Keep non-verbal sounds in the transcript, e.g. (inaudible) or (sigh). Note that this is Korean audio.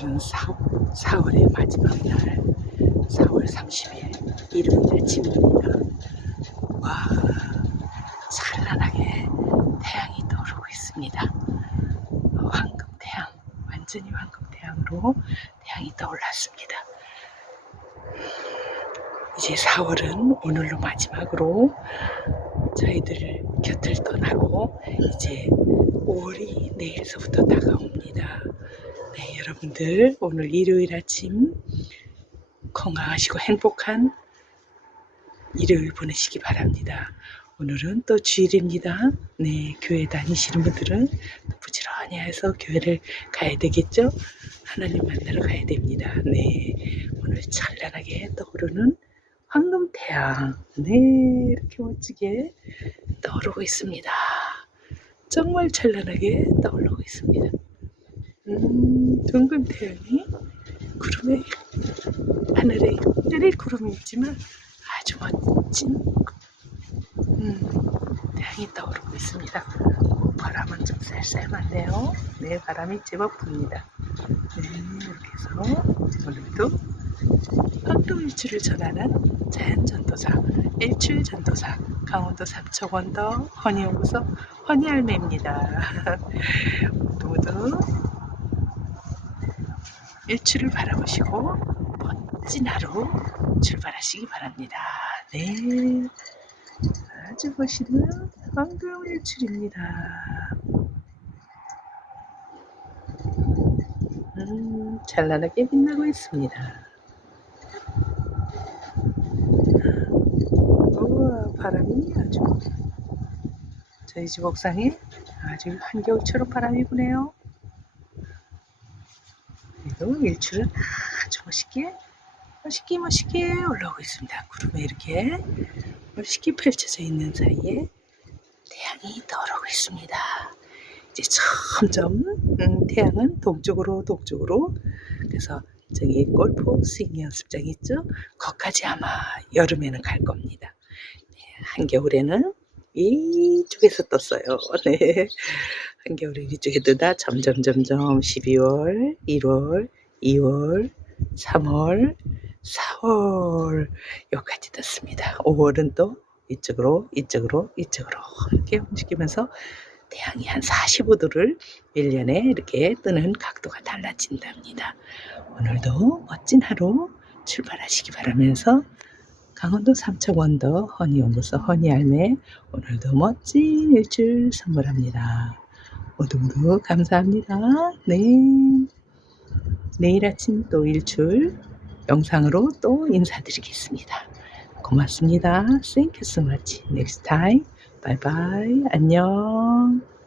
오늘은 4, 4월의 마지막 날 4월 30일 일요일 아침입니다. 와 찬란하게 태양이 떠오르고 있습니다. 어, 황금 태양 완전히 황금 태양으로 태양이 떠올랐습니다. 이제 4월은 오늘로 마지막으로 저희들 곁을 떠나고 이제 5월이 내일서부터 다가옵니다. 네, 여러분들 오늘 일요일 아침 건강하시고 행복한 일요일 보내시기 바랍니다. 오늘은 또 주일입니다. 네, 교회 다니시는 분들은 또 부지런히 해서 교회를 가야 되겠죠? 하나님 만나러 가야 됩니다. 네, 오늘 찬란하게 떠오르는 황금 태양. 네, 이렇게 멋지게 떠오르고 있습니다. 정말 찬란하게 떠오르고 있습니다. 음, 둥근 태양이 구름에 하늘에 내릴 구름이 있지만 아주 멋진 음, 태양이 떠오르고 있습니다. 오, 바람은 좀 쌀쌀한데요. 네, 바람이 제법 붑니다. 네, 이렇게 해서 오늘도 황금 일출을 전하는 자연전도사, 일출전도사, 강원도 삼척원더 허니연구소 허니할매입니다. (laughs) 모두 모두 일출을 바라보시고 멋진 하루 출발하시기 바랍니다. 네, 아주 멋있는 황금 일출입니다. 음, 찬란하게 빛나고 있습니다. 우와, 바람이 아주 저희 집 옥상에 아주 한겨울처럼 바람이 부네요. 그리고 일출은 아주 멋있게 멋있게 멋있게 올라오고 있습니다. 구름에 이렇게 멋있게 펼쳐져 있는 사이에 태양이 떠오르고 있습니다. 이제 점점 음, 태양은 동쪽으로 동쪽으로 그래서 저기 골프 스윙 연습장 있죠? 거기까지 아마 여름에는 갈 겁니다. 네, 한겨울에는 이쪽에서 떴어요. (laughs) 네. 한겨울에 이쪽에 뜨다 점점 점점 12월, 1월, 2월, 3월, 4월 여기까지 떴습니다. 5월은 또 이쪽으로 이쪽으로 이쪽으로 이렇게 움직이면서 태양이 한 45도를 1년에 이렇게 뜨는 각도가 달라진답니다. 오늘도 멋진 하루 출발하시기 바라면서 강원도 삼척원더 허니연구소 허니알매 오늘도 멋진 일출 선물합니다. 모두 모두 감사합니다. 네. 내일 아침 또 일출 영상으로 또 인사드리겠습니다. 고맙습니다. Thank you so much. Next time. Bye bye. 안녕.